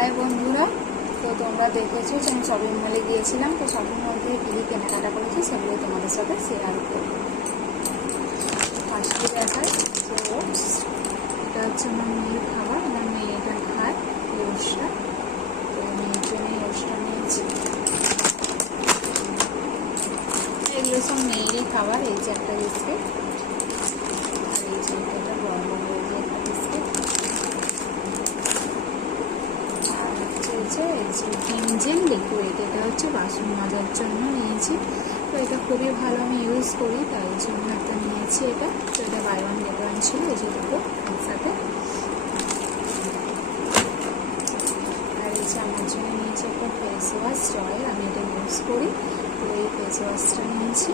High বন্ধুরা, তো তোমরা দেখেছো যে আমি শপিং মলে গিয়েছিলাম। তো শপিং মল থেকে কী কী কেনাকাটা করেছি সেগুলো তোমাদের সাথে শেয়ার করবো। ফার্স্টে দেখায় যে ওটস, এটা হচ্ছে আমার মেয়ের খাবার, আমার মেয়ে এটা খায় এই ওটসটা। তো মেয়ের জন্য এই ওটসটা নিয়েছি। এগুলো সব মেয়েরই খাবার। এই যে একটা বিস্কিট, আর এই যে এটা গরম গরম যে একটা বিস্কিট, আর হচ্ছে ভিমজেল লিকুইড, এটা হচ্ছে বাসন মাজার জন্য নিয়েছি। তো এটা খুবই ভালো, আমি ইউজ করি, তাই জন্য একটা নিয়েছি এটা। তো এটা বাই ওয়ান গেট ওয়ান ছিল, এই যে দুটো একসাথে। আর এই যে আমার জন্য নিয়েছি একটা ফেস ওয়াশ জয়েল, আমি এটা ইউজ করি। তো এই ফেস ওয়াশটা নিয়েছি।